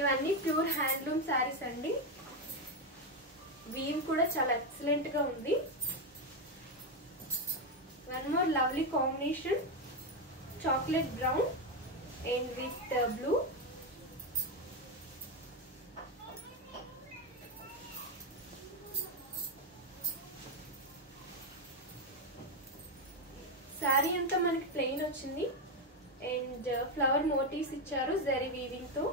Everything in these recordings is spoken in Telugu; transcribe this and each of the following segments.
ఇవన్నీ ప్యూర్ హ్యాండ్లూమ్ సారీస్ అండి. వీవ్ కూడా చాలా ఎక్సలెంట్ గా ఉంది. One more lovely combination, chocolate brown and with blue. Sorry అంతా మనకి ప్లెయిన్ వచ్చింది అండ్ ఫ్లవర్ మోటివ్స్ ఇచ్చారు జరీ వీవింగ్ తో.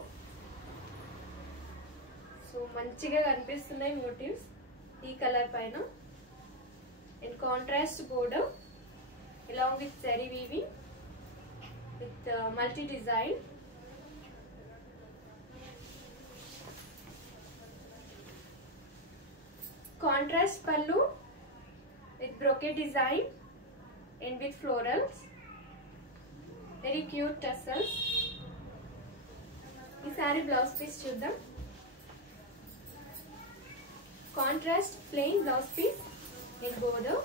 సో మంచిగా కనిపిస్తున్నాయి మోటివ్స్ ఈ కలర్ పైన. And contrast border along with zari weaving with multi design. Contrast pallu with brocade design and with florals. Very cute tassels. Ee saree blouse piece chuddam. Contrast plain blouse piece in border.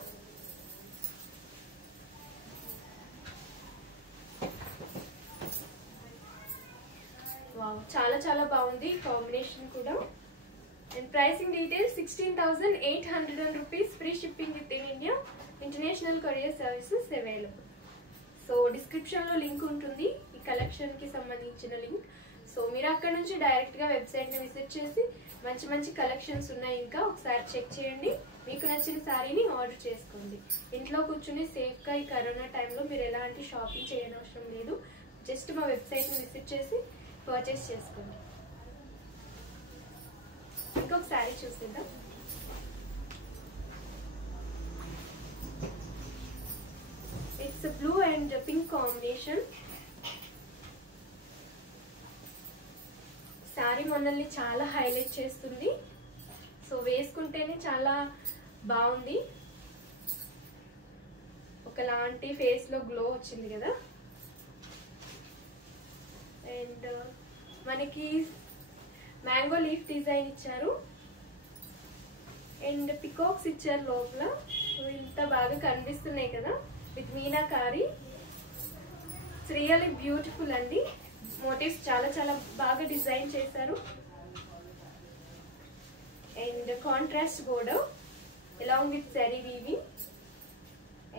Wow, చాలా చాలా బాగుంది కాంబినేషన్ కూడా. And pricing details 16,800 rupees, free shipping with in India, international courier services available. So description లో లింక్ ఉంటుంది ఈ కలెక్షన్ కి సంబంధించిన లింక్. సో మీరు అక్కడ నుంచి డైరెక్ట్ గా వెబ్సైట్ ని విజిట్ చేసి మంచి మంచి కలెక్షన్స్ ఉన్నాయి, ఇంకా ఒకసారి చెక్ చేయండి. మీకు నచ్చిన శారీని ఆర్డర్ చేసుకోండి. ఇంట్లో కూర్చుని సేఫ్ గా ఈ కరోనా టైంలో మీరు ఎలాంటి షాపింగ్ చేయనవసరం లేదు. జస్ట్ మా వెబ్సైట్ ని విజిట్ చేసి పర్చేస్ చేసుకోండి. ఇంకొక శారీ చూసేద్దాం. It's blue and pink combination. Sari మనల్ని చాలా హైలైట్ చేస్తుంది. సో వేసుకుంటేనే చాలా బాగుంది. ఒకలాంటి ఫేస్ లో గ్లో వచ్చింది కదా. అండ్ మనకి మ్యాంగో లీఫ్ డిజైన్ ఇచ్చారు అండ్ పికాక్స్ ఇచ్చారు లోపల. ఇంత బాగా కనిపిస్తున్నాయి కదా with meenakari. It's really beautiful అండి. మోటివ్స్ చాలా చాలా బాగా డిజైన్ చేశారు. And contrast border along with zari weaving.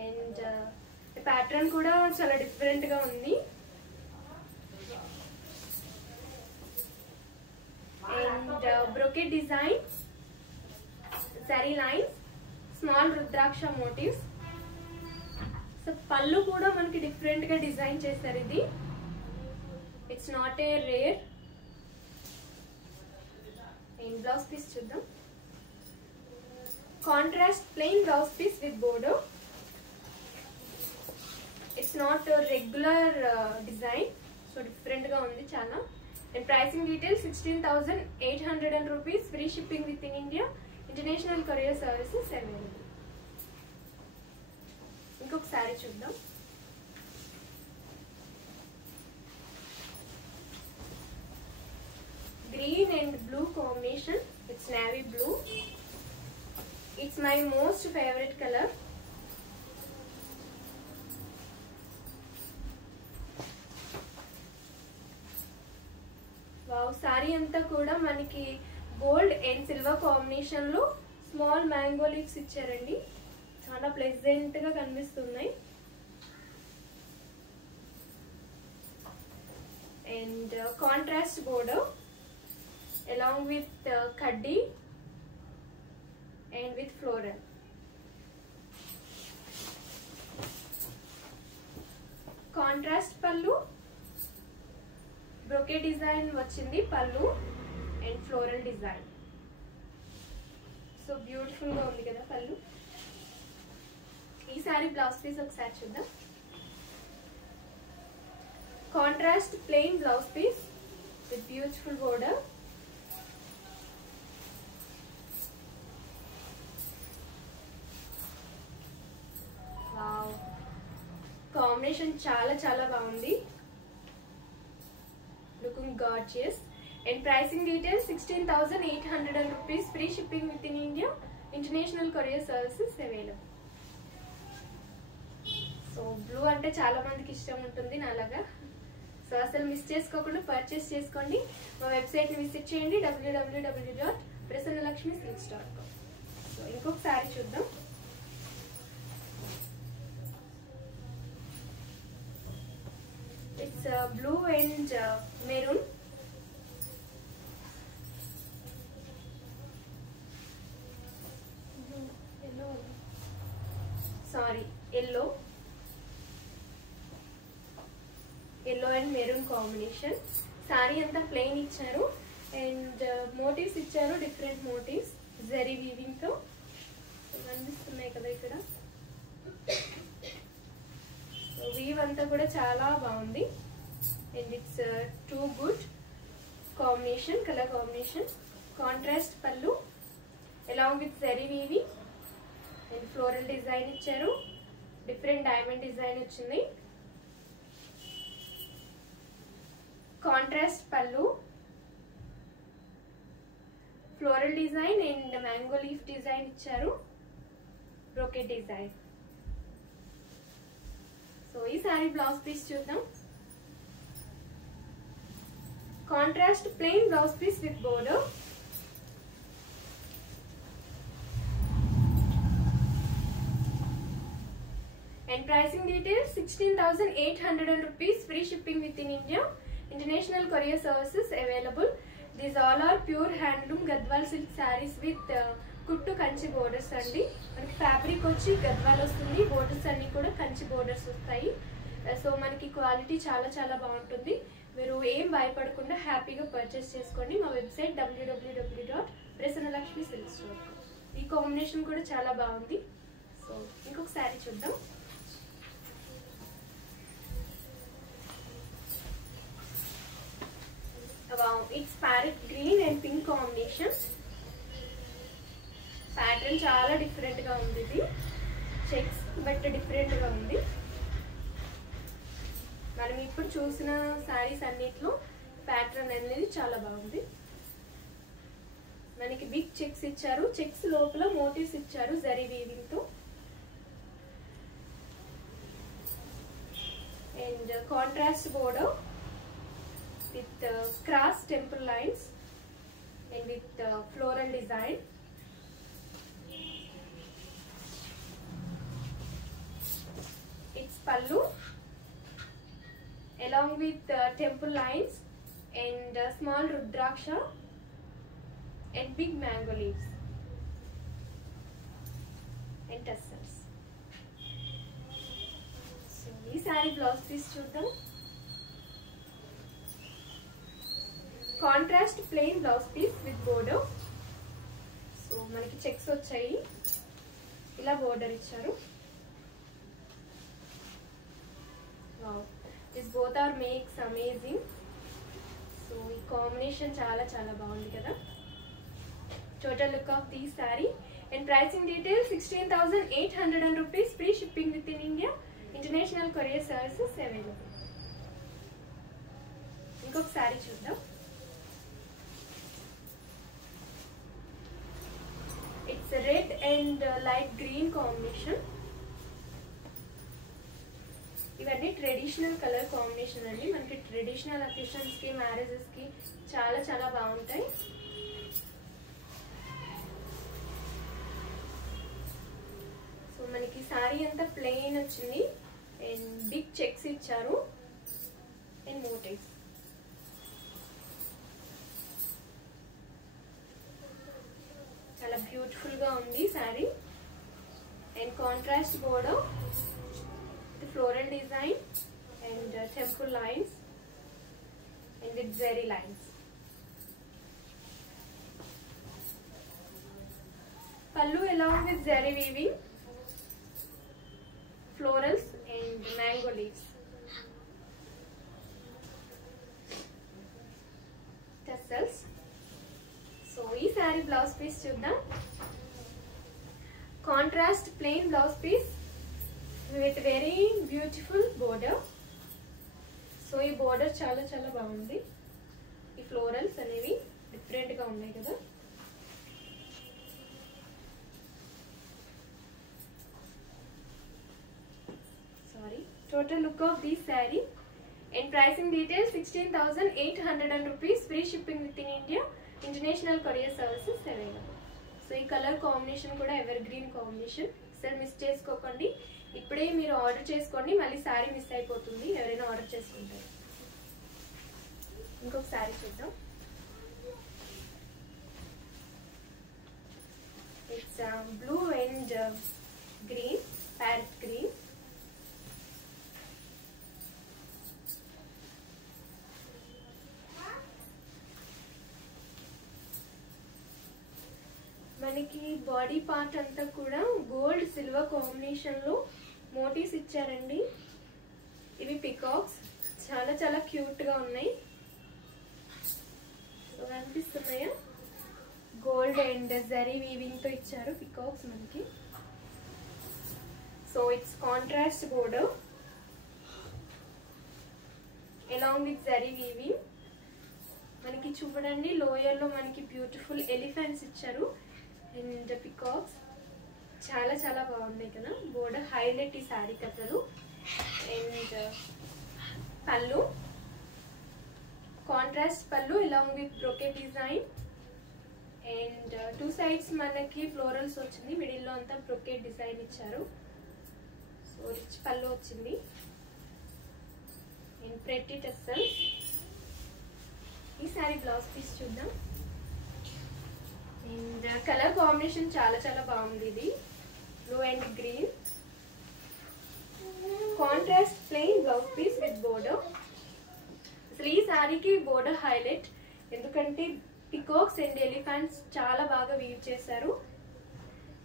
And pattern కూడా చాలా డిఫరెంట్ గా ఉంది. And brocade design, zari lines, small rudraksha motifs. So pallu kuda manaki different ga design chesaru. Idi it's not a rare. And blouse piece chuddam. Contrast plain blouse piece with border. It's not a regular design, so different ga undi chala. And pricing details 16,800 rupees, free shipping within India, international courier services available. ఇంకొక సారీ చూద్దాం. Green and blue combination. It's navy blue. It's my most favourite colour. Wow, sorry అంతా కూడా మనకి గోల్డ్ అండ్ సిల్వర్ కాంబినేషన్ లో స్మాల్ మ్యాంగో లీవ్స్ ఇచ్చారండి. చాలా ప్లెజెంట్ గా కనిపిస్తున్నాయి. And contrast border along with కడ్డీ అండ్ విత్ ఫ్లోరల్. కాంట్రాస్ట్ పళ్ళు, బ్రోకే డిజైన్ వచ్చింది పళ్ళు and floral design. So beautiful గా ఉంది కదా పళ్ళు. ఈ సారీ బ్లౌజ్ పీస్ ఒకసారి చూద్దాం. Contrast plain blouse piece with beautiful border. Wow, combination చాలా చాలా బాగుంది. Looking gorgeous. And pricing details 16,800 rupees, free shipping within India, international courier services available. So blue అంటే చాలా మందికి ఇష్టం ఉంటుంది నాలాగా. సో అసలు మిస్ చేసుకోకుండా పర్చేస్ చేసుకోండి. మా వెబ్సైట్ని విజిట్ చేయండి www.prasanalakshmisilks.com. సో ఇంకొక శారీ చూద్దాం. It's blue and maroon. Sorry yellow and maroon combination. Sari అంతా ప్లెయిన్ ఇచ్చారు అండ్ మోటివ్స్ ఇచ్చారు, డిఫరెంట్ మోటివ్స్ జరీ వీవింగ్ తో కనిపిస్తున్నాయి కదా ఇక్కడ. వీవ్ అంతా కూడా చాలా బాగుంది and it's too good combination, colour combination. Contrast pallu along with zari weaving and floral design ఇచ్చారు, డిఫరెంట్ డైమండ్ డిజైన్ వచ్చింది. Contrast pallu, floral design and mango leaf design ఇచ్చారు, బ్రోకెట్ డిజైన్. సో ఈ సారీ బ్లౌజ్ పీస్ చూద్దాం. Contrast plain blouse piece with border. And pricing details 16,800 rupees, free shipping within India, international courier services available. These all are pure handloom Gadwal silk sarees with kuttu kanchi borders andi. Manaki fabric వచ్చి గద్వాల్ వస్తుంది, బోర్డర్స్ అన్ని కూడా కంచి బోర్డర్స్ వస్తాయి. సో మనకి క్వాలిటీ చాలా చాలా బాగుంటుంది. మీరు ఏం భయపడకుండా హ్యాపీగా పర్చేస్ చేసుకోండి. మా వెబ్సైట్ www.prasanalakshmisilks.com. ఈ కాంబినేషన్ కూడా చాలా బాగుంది. సో ఇంకొక శారీ చూద్దాం. Wow, it's parrot green and pink combination. Pattern చాలా డిఫరెంట్ గా ఉంది. ఇది చెక్స్ బట్ డిఫరెంట్ గా ఉంది. మనం ఇప్పుడు చూసిన సారీస్ అన్నిట్లో ప్యాటర్న్ అనేది చాలా బాగుంది. మనకి బిగ్ చెక్స్ ఇచ్చారు, చెక్స్ లోపల మోటివ్స్ ఇచ్చారు జరీ వీవింగ్ తో. And contrast border with cross temple lines and with floral design. It's pallu along with temple lines and small rudraksha and big mango leaves and tassels. So this saree blouse piece చూద్దాం. Contrast plain blouse piece with border. So మనకి చెక్స్ వచ్చాయి, ఇలా బోర్డర్ ఇచ్చారు. Wow, this both are makes amazing. So ఈ కాంబినేషన్ చాలా చాలా బాగుంది కదా. Total look of the saree and pricing details 16,800 rupees, free shipping with in India, international courier services available. ఇంకొక సారీ చూద్దాం. It's a red and light green combination. ఇవన్నీ ట్రెడిషనల్ కలర్ కాంబినేషన్ అండి. మనకి ట్రెడిషనల్ అకేషన్స్ కి, మ్యారేజెస్ కి చాలా చాలా బాగుంటాయి. సో మనకి సారీ అంతా ప్లెయిన్ వచ్చింది అండ్ బిగ్ చెక్స్ ఇచ్చారు అండ్ మోటివ్స్. చాలా బ్యూటిఫుల్ గా ఉంది sorry and contrast border, the floral design and temple lines and with zari lines. పల్లు along with zari weaving, florals and mango leaves. Tassels. So ఈ సారీ బ్లౌజ్ పీస్ చూద్దాం. Contrast plain blouse piece with very beautiful border. So ఈ బోర్డర్ చాలా చాలా బాగుంది. ఈ ఫ్లోరల్స్ అనేవి డిఫరెంట్ గా ఉన్నాయి కదా. Sorry, total look of this saree and pricing details 16,800 rupees, free shipping with in India, international courier services available. So ఈ కలర్ కాంబినేషన్ కూడా ever green combination, sir miss చేసుకోకండి. ఇప్పుడే మీరు ఆర్డర్ చేసుకోండి, మళ్ళీ శారీ మిస్ అయిపోతుంది ఎవరైనా ఆర్డర్ చేసుకుంటారు. ఇంకొక శారీ చూద్దాం. It's blue and green, parrot green. మనకి బాడీ పార్ట్ అంతా కూడా గోల్డ్ సిల్వర్ కాంబినేషన్ లో మోటివ్స్ ఇచ్చారండి. ఇవి పికాక్స్, చాలా చాలా క్యూట్ గా ఉన్నాయి. కనిపిస్తున్నాయా? గోల్డ్ అండ్ జరీ వీవింగ్ తో ఇచ్చారు పికాక్స్ మనకి. So it's contrast border along with zari weaving. మనకి చూడండి లోయర్ లో మనకి బ్యూటిఫుల్ ఎలిఫెంట్స్ ఇచ్చారు అండ్ పికాక్స్ చాలా చాలా బాగున్నాయి కదా. బోర్డర్ హైలైట్ ఈ శారీ కథలు. అండ్ పళ్ళు కాంట్రాస్ట్ పళ్ళు along with brocade design. And two sides మనకి ఫ్లోరల్స్ వచ్చింది, మిడిల్ లో అంతా బ్రొకేట్ డిజైన్ ఇచ్చారు. సో రిచ్ పళ్ళు వచ్చింది అండ్ ప్రెట్టి టెసల్స్. ఈ సారీ బ్లౌజ్ పీస్ చూద్దాం. అండ్ కలర్ కాంబినేషన్ చాలా చాలా బాగుంది. ఇది blue and green, contrast plain blouse piece with border. అసలు ఈ శారీకి బోర్డర్ హైలైట్, ఎందుకంటే పికాక్స్ అండ్ ఎలిఫెంట్స్ చాలా బాగా వీవ్ చేశారు.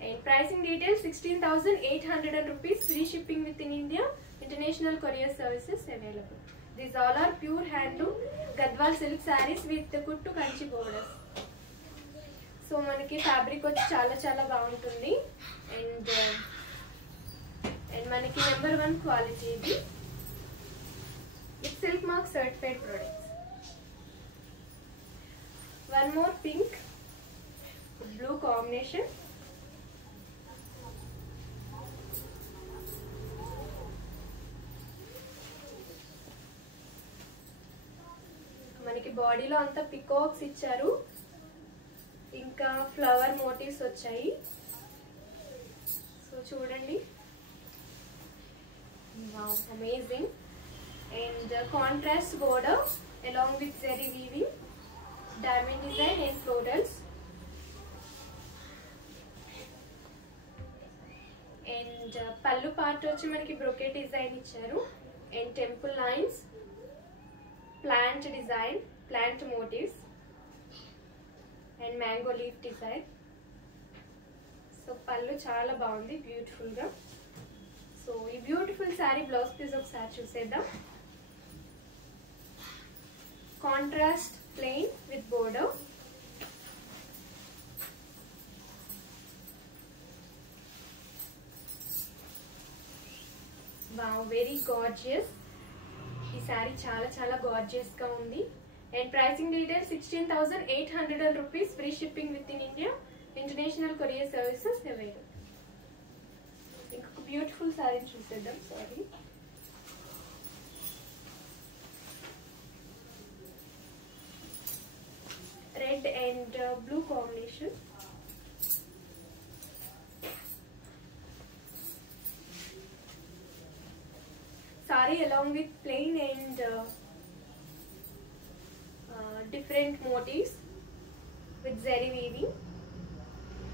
And pricing details 16,800 rupees, free shipping with in India, international courier services available. These all are pure handloom Gadwal silk sarees with kuttu Kanchi borders. So మనకి ఫ్యాబ్రిక్ వచ్చి చాలా చాలా బాగుంటుంది అండ్ మనకి నెంబర్ 1 క్వాలిటీ. ఇది with silk mark certified products. One more pink blue combination. మనకి బాడీలో అంతా పికాక్స్ ఇచ్చారు, ఇంకా ఫ్లవర్ మోటివ్స్ వచ్చాయి. సో చూడండి, wow amazing. And contrast border along with zari weaving, diamond design and florals. And pallu part వచ్చి మనకి బ్రొకేట్ డిజైన్ ఇచ్చారు and temple lines, plant design, plant motifs and mango leaf design. So pallu చాలా బాగుంది బ్యూటిఫుల్ గా. సో ఈ బ్యూటిఫుల్ శారీ బ్లౌజ్ పీస్ ఒకసారి చూసేద్దాం. Contrast plain with border. Wow very gorgeous. ఈ శారీ చాలా చాలా గార్జియస్ గా ఉంది. And pricing details 16,800 rupees, free shipping with in India, international courier services available. ఇంకొక బ్యూటిఫుల్ శారీ చూసేద్దాం. Sorry, red and blue combination. Saree along with plain and different motifs with zari weaving.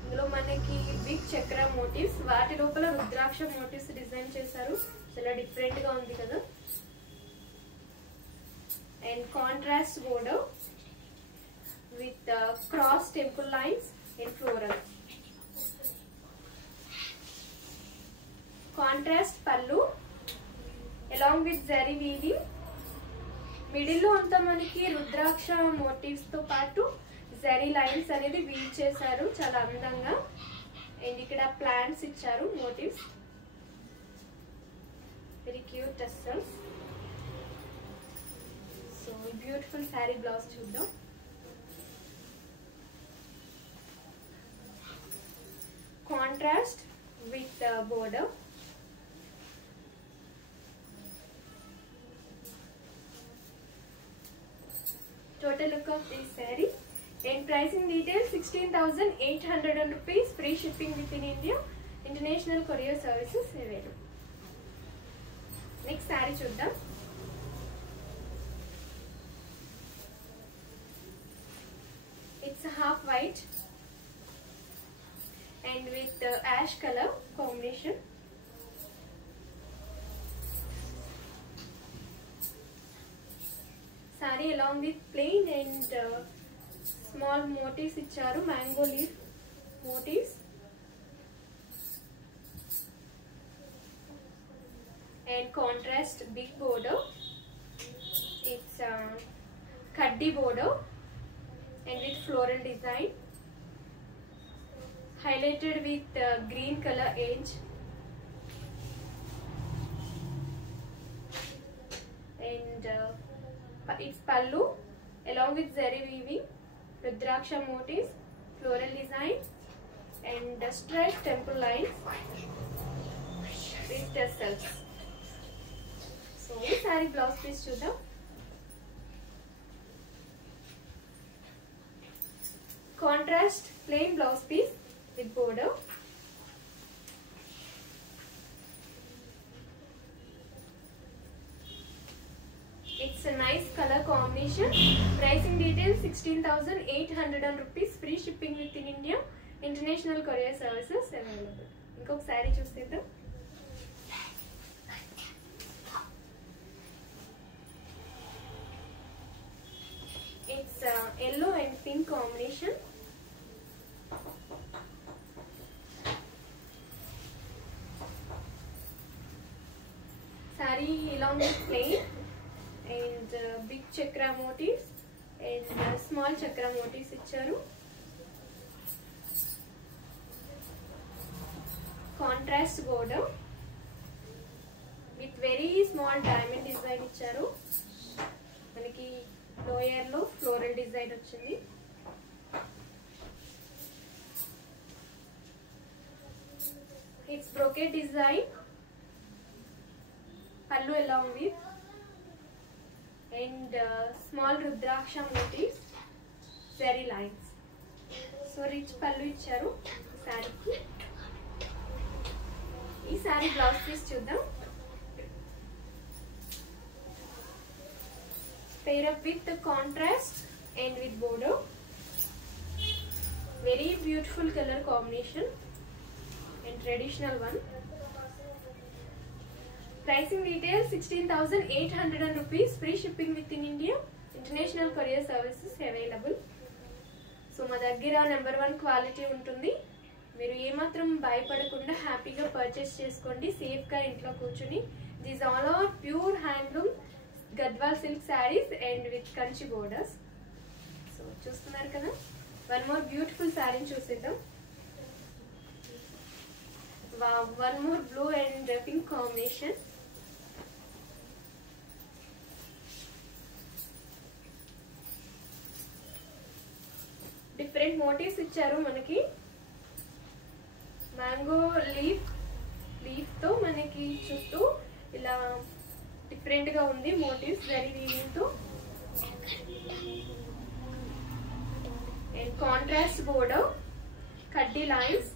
ఇందులో మనకి బిగ్ చక్ర మోటివ్స్, వాటి లోపల రుద్రాక్ష మోటివ్స్ డిజైన్ చేశారు. చాలా డిఫరెంట్ గా ఉంది కదా. And contrast border with cross temple lines and floral. Contrast పళ్ళు along with zari weaving. Middle లో అంతా మనకి రుద్రాక్ష మోటివ్స్ తో పాటు జరీ లైన్స్ అనేది వీవ్ చేశారు చాలా అందంగా. అండ్ ఇక్కడ ప్లాంట్స్ ఇచ్చారు motifs, very cute tassels. So beautiful sari blouse చూద్దాం. Contrast with border. look of this saree. And pricing details 16,800 rupees. Free shipping within India. International courier services available. Next saree చూద్దాం. It's a half white and with ash color combination. Saree along with plain and small motifs ఇచ్చారు, mango leaf motifs. And contrast big border. It's kaddi border and with floral design, highlighted with green color edge. And it's pallu along with zari weaving, rudraksha motifs, floral design and striped temple lines with tassels. So this saree blouse piece చూద్దాం. Contrast plain blouse piece with border. It's a nice color combination. Pricing details 16,800 rupees. Free shipping within India. International courier services available. ఇంకొక saree చూసేద్దాం. It's yellow and pink combination. Saree along with plain and big chakra motifs and small chakra motifs ఇచ్చారు. Contrast border with very small diamond design ఇచ్చారు. మనకి లోయర్ లో ఫ్లోరల్ డిజైన్ వచ్చింది. It's brocade design. Pallu along with and small rudraksha motifs, zari lines. So rich pallu ఇచ్చారు సారీకి. ఈ సారీ బ్లౌజ్ పీస్ చూద్దాం. Pair up with the contrast and with border. Very beautiful color combination and traditional one. Pricing details 16,800 rupees. Free shipping within India. International courier services available. So మా దగ్గర నెంబర్ 1 క్వాలిటీ ఉంటుంది. మీరు ఏమాత్రం భయపడకుండా హ్యాపీగా పర్చేస్ చేసుకోండి, సేఫ్గా ఇంట్లో కూర్చుని. These all are pure handloom Gadwal silk sarees and with Kanchi borders. So చూస్తున్నారు కదా, వన్ మోర్ బ్యూటిఫుల్ శారీ చూసేద్దాం. One more blue and pink combination. Different motifs ఇచ్చారు మనకి. మ్యాంగో లీఫ్ తో మనకి చుట్టూ ఇలా డిఫరెంట్ గా ఉంది మోటివ్స్, జరీ వీవింగ్ తో. అండ్ కాంట్రాస్ట్ బోర్డర్, కడ్డీ లైన్స్.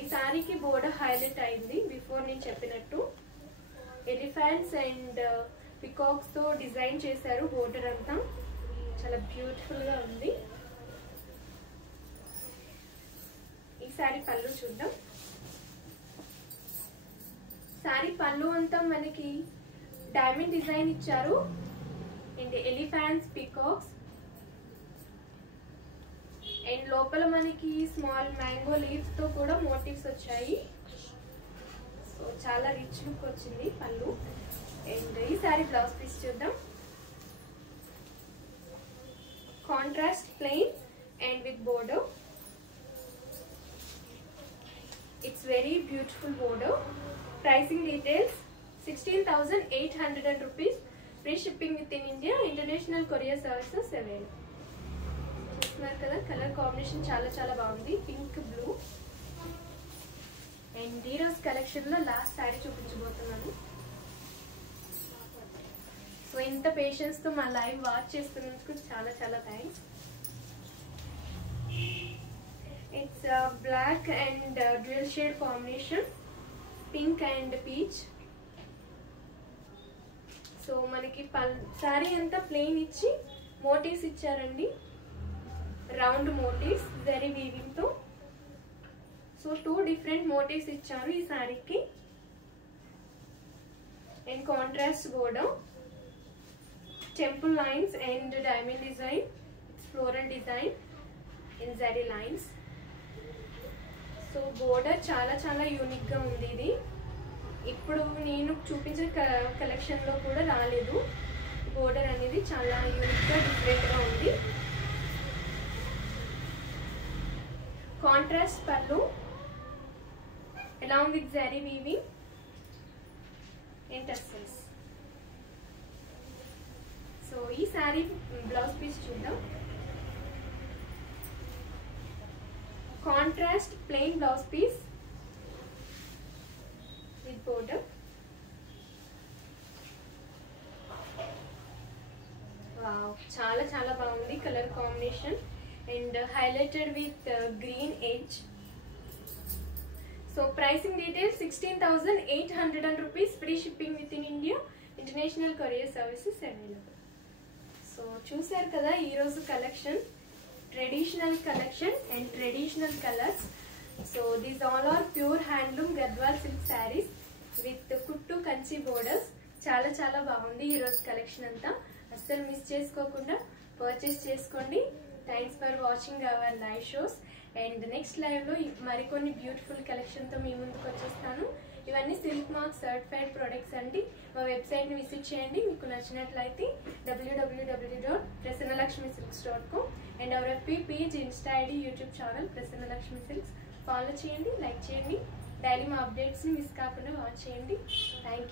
ఈ సారీకి బోర్డర్ హైలైట్ అయింది బిఫోర్ నేను చెప్పినట్టు. ఎలిఫెంట్స్ అండ్ పికాక్స్ తో డిజైన్ చేశారు బోర్డర్ అంతా, చాలా బ్యూటిఫుల్ గా ఉంది. ఈ సారీ పళ్ళు చూద్దాం. సారీ పళ్ళు అంతా మనకి డైమండ్ డిజైన్ ఇచ్చారు అండ్ ఎలిఫెంట్స్, పికాక్స్ అండ్ లోపల మనకి స్మాల్ మ్యాంగో లీవ్స్ తో కూడా మోటివ్స్ వచ్చాయి. సో చాలా రిచ్ లుక్ వచ్చింది పళ్ళు. అండ్ ఈ సారీ బ్లౌజ్ పీస్ చూద్దాం. Contrast plain and with border. It's very beautiful border. Pricing details 16,800 rupees. Free shipping within India. International courier services available. చూస్తున్నారు కదా, కలర్ కాంబినేషన్ చాలా చాలా బాగుంది. Pink blue. అండ్ ఈ రోజు కలెక్షన్ లో లాస్ట్ శారీ చూపించబోతున్నాను. సో ఇంత పేషెన్స్తో మా లైవ్ వాచ్ చేస్తున్నందుకు చాలా చాలా thanks. It's black and dual shade combination, pink and peach. So మనకి శారీ అంతా ప్లెయిన్ ఇచ్చి మోటివ్స్ ఇచ్చారండి, రౌండ్ మోటివ్స్ జరీ వీవింగ్ తో. సో 2 డిఫరెంట్ మోటివ్స్ ఇచ్చారు ఈ శారీకి. And contrast border, temple lines and diamond design, floral design in zari lines. So border చాలా చాలా యూనిక్ గా ఉంది. ఇది ఇప్పుడు నేను చూపించే కలెక్షన్లో కూడా రాలేదు. బోర్డర్ అనేది చాలా యూనిక్గా డిఫరెంట్గా ఉంది. కాంట్రాస్ట్ పళ్ళు along with zari weaving and tassels. So ఈ శారీ బ్లౌజ్ పీస్ చూద్దాం. Contrast plain blouse piece with border. Wow, చాలా చాలా బాగుంది colour combination and highlighted with green edge. So pricing details 16,800 rupees, free shipping with in India, international courier services available. So చూసారు కదా ఈరోజు collection, traditional collection and traditional colours. So these all are pure handloom Gadwal silk sarees with kuttu kanchi borders. చాలా చాలా బాగుంది ఈరోజు కలెక్షన్ అంతా. అస్సలు మిస్ చేసుకోకుండా పర్చేస్ చేసుకోండి. Thanks for watching our live shows. And next లైవ్లో మరికొన్ని బ్యూటిఫుల్ కలెక్షన్తో మీ ముందుకు వచ్చేస్తాను. ఇవన్నీ సిల్క్ మార్క్ సర్టిఫైడ్ ప్రొడక్ట్స్ అండి. మా వెబ్సైట్ని విజిట్ చేయండి. మీకు నచ్చినట్లయితే www.prasanalakshmisilks.com and hour FB page, Insta ID, YouTube channel Prasanna Lakshmi silks follow చేయండి, లైక్ చేయండి. డైలీ మా అప్డేట్స్ని మిస్ కాకుండా వాచ్ చేయండి. థ్యాంక్